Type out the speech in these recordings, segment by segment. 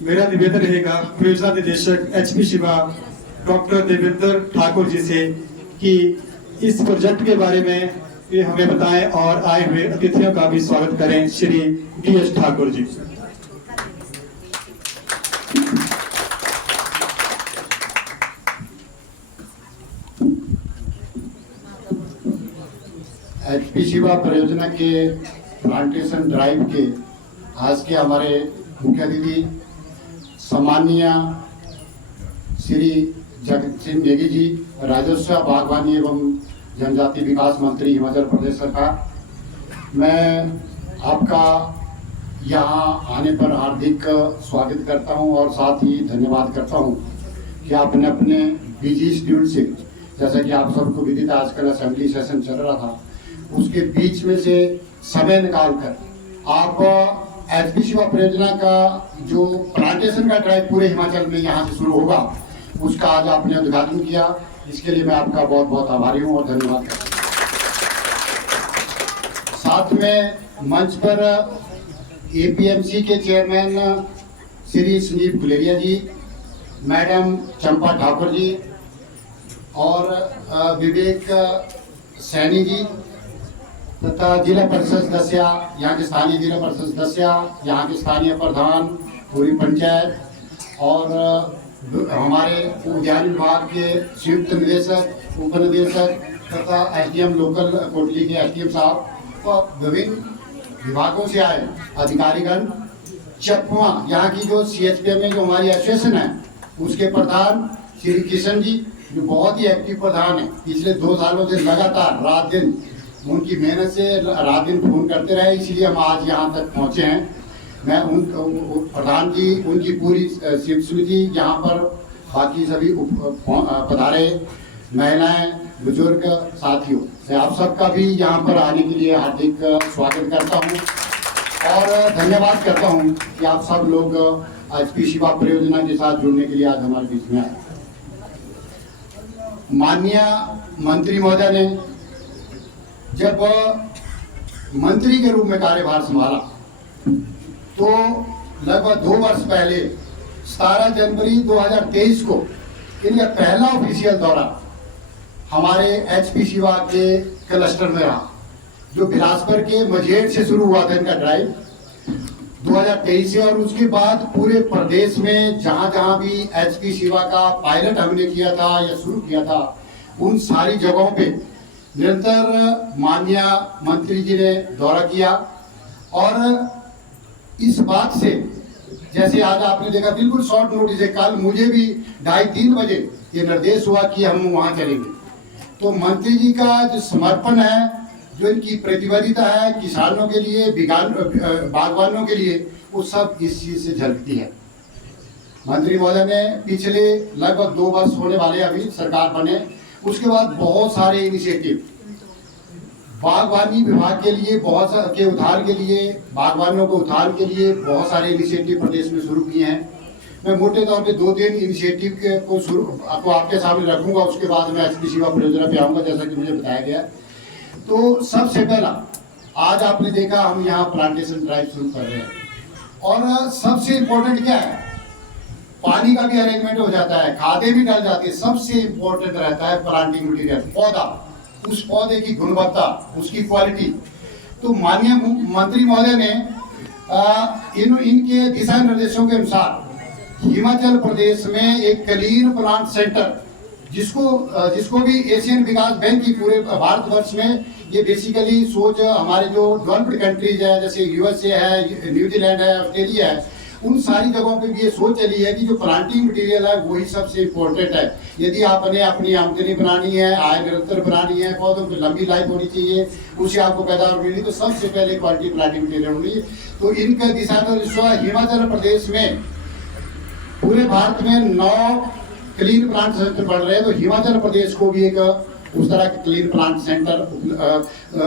मेरा निवेदन रहेगा परियोजना निदेशक HP शिवा डॉक्टर देवेंद्र ठाकुर जी से कि इस प्रोजेक्ट के बारे में ये हमें बताएं और आए हुए अतिथियों का भी स्वागत करें। श्री DS ठाकुर जी। HP शिवा परियोजना के प्लांटेशन ड्राइव के आज के हमारे मुख्य अतिथि सम्माननीय श्री जगत सिंह नेगी जी, राजस्व, बागवानी एवं जनजाति विकास मंत्री हिमाचल प्रदेश सरकार। मैं आपका यहाँ आने पर हार्दिक स्वागत करता हूँ और साथ ही धन्यवाद करता हूँ कि आपने अपने बिजी शेड्यूल से, जैसा कि आप सबको विदित आजकल असेंबली सेशन चल रहा था, उसके बीच में से समय निकालकर आप HP शिवा परियोजना का जो प्लांटेशन का ड्राइव पूरे हिमाचल में यहाँ से शुरू होगा, उसका आज आपने उद्घाटन किया। इसके लिए मैं आपका बहुत बहुत आभारी हूँ और धन्यवाद करता हूँ। साथ में मंच पर APMC के चेयरमैन श्री संजीव गुलेरिया जी, मैडम चंपा ठाकुर जी और विवेक सैनी जी तथा जिला परिषद सदस्य, यहाँ के स्थानीय जिला परिषद सदस्य, यहाँ के स्थानीय प्रधान, पूरी पंचायत और हमारे उद्यान विभाग के संयुक्त निदेशक, उप निदेशक तथा SDM लोकल कोटली के SDM साहब और विभिन्न विभागों से आए अधिकारीगण, चकमा यहाँ की जो CHPM में जो हमारी एसोसिएशन है उसके प्रधान श्री किशन जी, जो बहुत ही एक्टिव प्रधान है, पिछले 2 सालों से लगातार रात दिन उनकी मेहनत से रात दिन फोन करते रहे, इसलिए हम आज यहाँ तक पहुँचे हैं। मैं उन प्रधान जी, उनकी पूरी शिव समिति, यहाँ पर बाकी सभी पधारे महिलाएं, बुजुर्ग साथियों, मैं आप सबका भी यहाँ पर आने के लिए हार्दिक स्वागत करता हूँ और धन्यवाद करता हूँ कि आप सब लोग HP शिवा परियोजना के साथ जुड़ने के लिए आज हमारे बीच में आए। माननीय मंत्री महोदय ने जब मंत्री के रूप में कार्यभार संभाला तो लगभग 2 वर्ष पहले 17 जनवरी 2023 को इनका पहला ऑफिशियल दौरा हमारे HP शिवा के क्लस्टर में रहा, जो बिलासपुर के मझेड़ से शुरू हुआ था इनका ड्राइव 2023 से। और उसके बाद पूरे प्रदेश में जहां जहां भी HP शिवा का पायलट हमने किया था या शुरू किया था, उन सारी जगहों पे निरंतर माननीय मंत्री जी ने दौरा किया। और इस बात से, जैसे आज आपने देखा बिल्कुल शॉर्ट नोटिस है, कल मुझे भी 2:30-3 बजे ये निर्देश हुआ कि हम वहां चलेंगे। तो मंत्री जी का जो समर्पण है, जो इनकी प्रतिबद्धता है किसानों के लिए, बागवानों के लिए, वो सब इस चीज से झलकती है। मंत्री महोदय ने पिछले लगभग 2 वर्ष होने वाले अभी सरकार बने, उसके बाद बहुत सारे इनिशिएटिव बागवानी विभाग के लिए, बहुत के उद्धार के लिए, बागवानों को उद्धार के लिए बहुत सारे इनिशिएटिव प्रदेश में शुरू किए हैं। मैं मोटे तौर पे 2-3 इनिशिएटिव को आपके सामने रखूंगा, उसके बाद मैं HP शिवा परियोजना पे आऊंगा, जैसा कि मुझे बताया गया। तो सबसे पहला, आज आपने देखा हम यहाँ प्लांटेशन ड्राइव शुरू कर रहे हैं और सबसे इम्पोर्टेंट क्या है, पानी का भी अरेंजमेंट हो जाता है, खादें भी डाल जाती है। सबसे इम्पोर्टेंट रहता है प्लांटिंग मटीरियल, पौधा, उस पौधे की गुणवत्ता, उसकी क्वालिटी। तो माननीय मंत्री महोदय ने इनके दिशा निर्देशों के अनुसार हिमाचल प्रदेश में एक क्लीन प्लांट सेंटर, जिसको भी एशियन विकास बैंक की पूरे भारतवर्ष में, ये बेसिकली सोच हमारे जो डेवलप्ड कंट्रीज है, जैसे USA है, न्यूजीलैंड है, ऑस्ट्रेलिया है, उन सारी जगहों पे भी ये सोच चली है कि जो प्लांटिंग मटेरियल है वही सबसे इम्पोर्टेंट है। यदि आपने अपनी आमदनी बनानी है, आय निरंतर बनानी है, पौधों की लंबी लाइफ होनी चाहिए, उससे आपको पैदावार मिलनी, तो सबसे पहले क्वालिटी प्लांटिंग मटेरियल होनी। तो इनका दिशा निर्देश हिमाचल प्रदेश में पूरे भारत में 9 क्लीन प्लांट सेंटर बन रहे हैं, तो हिमाचल प्रदेश को भी एक उस तरह के क्लीन प्लांट सेंटर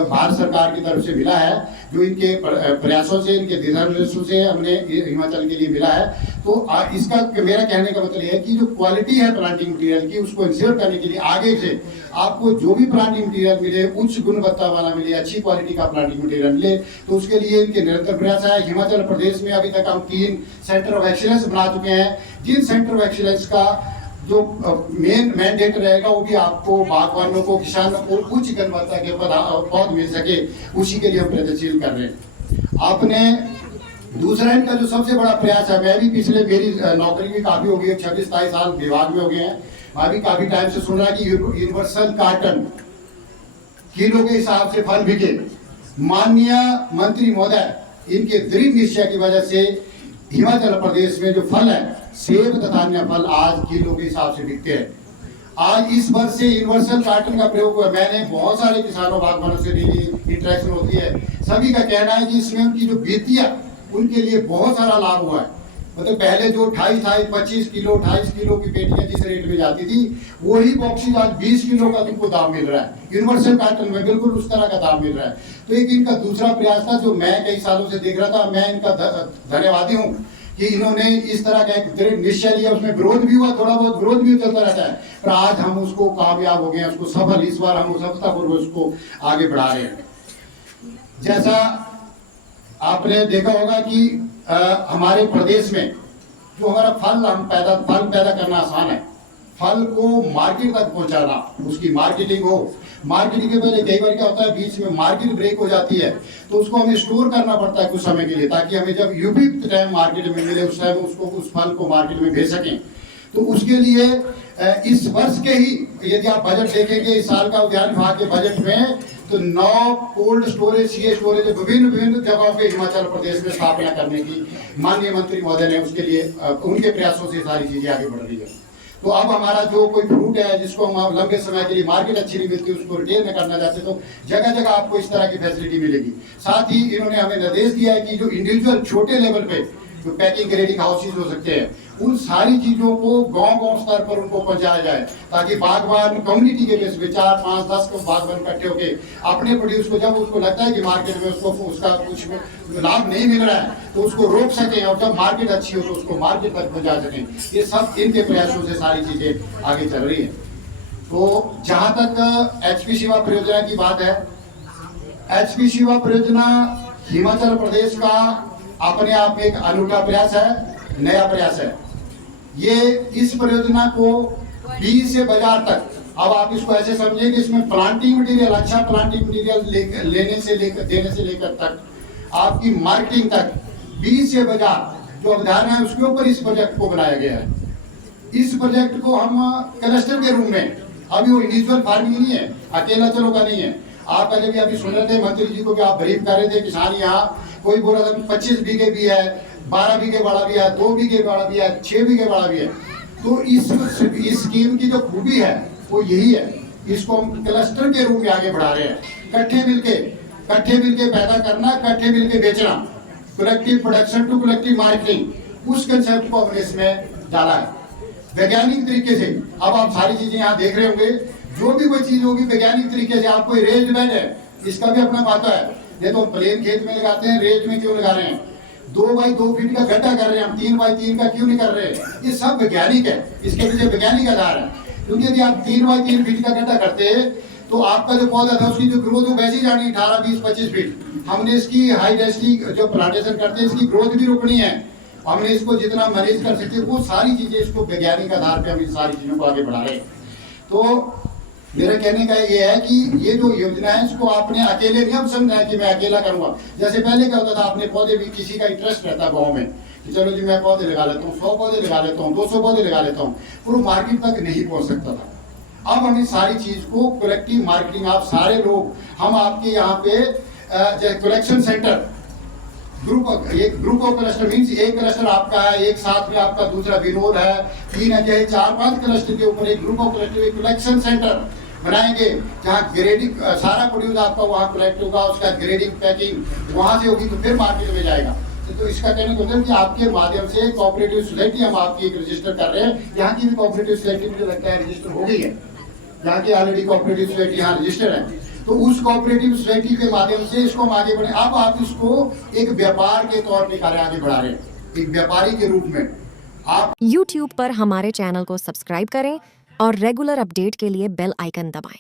भारत सरकार की तरफ से मिला है, जो इनके प्रयासों से, इनके दिशा निर्देशों से हमने हिमाचल के लिए मिला है। तो इसका मेरा कहने का मतलब यह है कि जो क्वालिटी है प्लांटिंग मटेरियल की उसको इंश्योर करने के लिए आगे से आपको जो भी प्लांटिंग मटेरियल मिले उच्च गुणवत्ता वाला मिले, अच्छी क्वालिटी का प्लांटिंग मटेरियल मिले, तो उसके लिए इनके निरंतर प्रयास है। हिमाचल प्रदेश में अभी तक हम 3 सेंटर ऑफ एक्सीलेंस बना चुके हैं, जिन सेंटर ऑफ एक्सीलेंस का जो मेन मैंडेट रहेगा वो भी आपको बागवानों को, किसानों को उच्च गुणवत्ता के पौध मिल सके, उसी के लिए हम प्रयत्नशील कर रहे हैं। आपने दूसरा इनका जो सबसे बड़ा प्रयास है, मैं भी पिछले मेरी नौकरी भी काफी हो गई है, 26-27 साल विभाग में हो गए हैं, मैं भी काफी टाइम से सुन रहा कि यूनिवर्सल कार्टन किलो के हिसाब से फल बिके। माननीय मंत्री महोदय इनके दृढ़ निश्चय की वजह से हिमाचल प्रदेश में जो फल है, सेब तथा अन्य फल आज किलो के हिसाब से बिकते हैं। आज इस वर्ष से यूनिवर्सल कार्टन का प्रयोग हुआ। मैंने बहुत सारे किसानों बागवानों से डेली इंटरेक्शन होती है, सभी का कहना है कि इसमें उनकी जो वित्तीय उनके लिए बहुत सारा लाभ हुआ है। मतलब पहले जो 25 किलो की पेटियां जिस रेट में जाती थी, वही बॉक्सेस आज 20 किलो का तुमको दाम मिल रहा है। यूनिवर्सल कार्टन में बिल्कुल उस तरह का दाम मिल रहा है। तो एक इनका दूसरा प्रयास था जो मैं कई सालों से देख रहा था। मैं इनका धन्यवादी हूँ कि इन्होंने इस तरह का एक दृढ़ निश्चय लिया। उसमें विरोध भी हुआ, थोड़ा बहुत विरोध भी चलता रहता है, पर आज हम उसको कामयाब हो गए, उसको सफल, इस बार हम सफलतापूर्वक उसको आगे बढ़ा रहे हैं। जैसा आपने देखा होगा कि हमारे प्रदेश में जो हमारा फल पैदा करना आसान है, फल को मार्केट तक पहुंचाना, उसकी मार्केटिंग हो। मार्केटिंग के पहले कई बार क्या होता है, बीच में मार्केट ब्रेक हो जाती है, तो उसको हमें स्टोर करना पड़ता है कुछ समय के लिए, ताकि हमें जब उपयुक्त टाइम मार्केट में मिले उस टाइम उसको उस फल को मार्केट में भेज सकें। तो उसके लिए इस वर्ष के ही यदि आप बजट देखेंगे, इस साल का उद्यान विभाग के बजट में, तो 9 कोल्ड स्टोरेज, सीए स्टोरेज विभिन्न जगहों पे हिमाचल प्रदेश में स्थापना करने की माननीय मंत्री महोदय ने, उसके लिए उनके प्रयासों से सारी चीजें आगे बढ़ रही है। तो अब हमारा जो कोई फ्रूट है जिसको हम लंबे समय के लिए मार्केट अच्छी नहीं मिलती, उसको रिटेल में करना चाहते, तो जगह जगह आपको इस तरह की फैसिलिटी मिलेगी। साथ ही इन्होंने हमें निर्देश दिया है कि जो इंडिविजुअल छोटे लेवल पे जो पैकिंग ग्रेडिंग हाउसेज हो सकते हैं, उन सारी चीजों को गांव स्तर पर उनको पहुंचाया जाए, ताकि बागवान कम्युनिटी के बेस पे 4, 5, 10 बागवान इकट्ठे होके अपने प्रोड्यूस को, जब उसको लगता है कि मार्केट में उसका कुछ लाभ नहीं मिल रहा है, तो उसको रोक सके, और जब मार्केट अच्छी हो तो उसको मार्केट तक पहुंचा सकें। ये सब इनके प्रयासों से सारी चीजें आगे चल रही है। तो जहां तक एचपी शिवा परियोजना की बात है, एचपी शिवा परियोजना हिमाचल प्रदेश का अपने आप में एक अनूठा प्रयास है, नया प्रयास है। ये इस परियोजना को बीज से बाजार तक, अब आप इसको ऐसे समझिए कि इसमें प्लांटिंग मटेरियल, अच्छा प्लांटिंग मटेरियल देने से लेकर तक आपकी मार्केटिंग तक, बीज से बाजार जो अवधारणा है उसके ऊपर इस प्रोजेक्ट को बनाया गया है। इस प्रोजेक्ट को हम क्लस्टर के रूप में, अभी वो इंडिविजुअल फार्मिंग नहीं है, अकेला चलो का नहीं है। आप पहले भी अभी सुन रहे थे मंत्री जी को कि आप ब्रीफ कर रहे थे, किसान यहाँ कोई बोल रहा था 25 बीघे भी है, 12 बीघे वाला भी है, 2 बीघे वाला भी है, 6 बीघे वाला भी है। तो इस स्कीम की जो खूबी है वो यही है, इसको हम क्लस्टर के रूप में आगे बढ़ा रहे हैं। इकट्ठे मिलके पैदा करना, इकट्ठे मिलके बेचना, collective production to collective marketing, उस कंसेप्ट को हमने इसमें डाला है वैज्ञानिक तरीके से। अब आप सारी चीजें यहाँ देख रहे होंगे, जो भी कोई चीज होगी वैज्ञानिक तरीके से। आपको रेज बेड है, इसका भी अपना पाता है, ये तो प्लेन खेत में लगाते हैं, रेज में क्यों लगा रहे हैं? 2 बाई 2 फीट का गड्ढा कर रहे हैं हम, 3 बाई 3 का क्यों नहीं कर रहे? ये सब वैज्ञानिक है, इसके पीछे वैज्ञानिक आधार है। क्योंकि यदि आप 3 बाई 3 फीट का गड्ढा करते तो आपका जो पौधा था उसकी जो ग्रोथ वो वैसी जानी 18, 20, 25 फीट। हमने इसकी हाई डेंसिटी जो प्लांटेशन करते हैं इसकी ग्रोथ भी रोकनी है, हमने इसको जितना मैनेज कर सकते हैं वो सारी चीजें, इसको वैज्ञानिक आधार पे हम इन सारी चीजों को आगे बढ़ा रहे हैं। तो मेरा कहने का ये है कि ये जो योजना है इसको आपने अकेले नहीं हम समझना है कि मैं अकेला करूंगा। जैसे पहले क्या होता था, अपने पौधे भी, किसी का इंटरेस्ट रहता गाँव में कि चलो जी मैं पौधे लगा लेता हूँ, 100 पौधे लगा लेता हूँ, 200 पौधे लगा लेता हूँ, पर वो मार्केट तक नहीं पहुंच सकता था। अब हम इस सारी चीज को कलेक्टिव मार्केटिंग, आप सारे लोग, हम आपके यहाँ पे collection centre group of cluster means एक क्लस्टर आपका है, एक साथ में आपका दूसरा विनोद है, 3 है, 4-5 क्लस्टर के ऊपर एक ग्रुप ऑफ क्लस्टर, एक कलेक्शन सेंटर बनाएंगे जहाँ ग्रेडिंग सारा प्रोड्यूस आपका वहाँ कलेक्ट होगा, उसका ग्रेडिंग पैकिंग वहाँ से होगी तो फिर मार्केट में जाएगा। तो इसका कहने का मतलब कि आपके माध्यम से कोऑपरेटिव सोसाइटी हम आपकी एक रजिस्टर कर रहे हैं। यहाँ की भी कोऑपरेटिव सोसाइटी मुझे लगता है रजिस्टर हो गई है, यहाँ की ऑलरेडी कोऑपरेटिव सोसाइटी यहाँ रजिस्टर है। तो उस कोऑपरेटिव सोसाइटी के माध्यम से इसको हम आगे बढ़े। अब आप इसको एक व्यापार के तौर पर कार्य आगे बढ़ा रहे हैं, एक व्यापारी के रूप में। आप YouTube पर हमारे चैनल को सब्सक्राइब करें और रेगुलर अपडेट के लिए बेल आइकन दबाएं।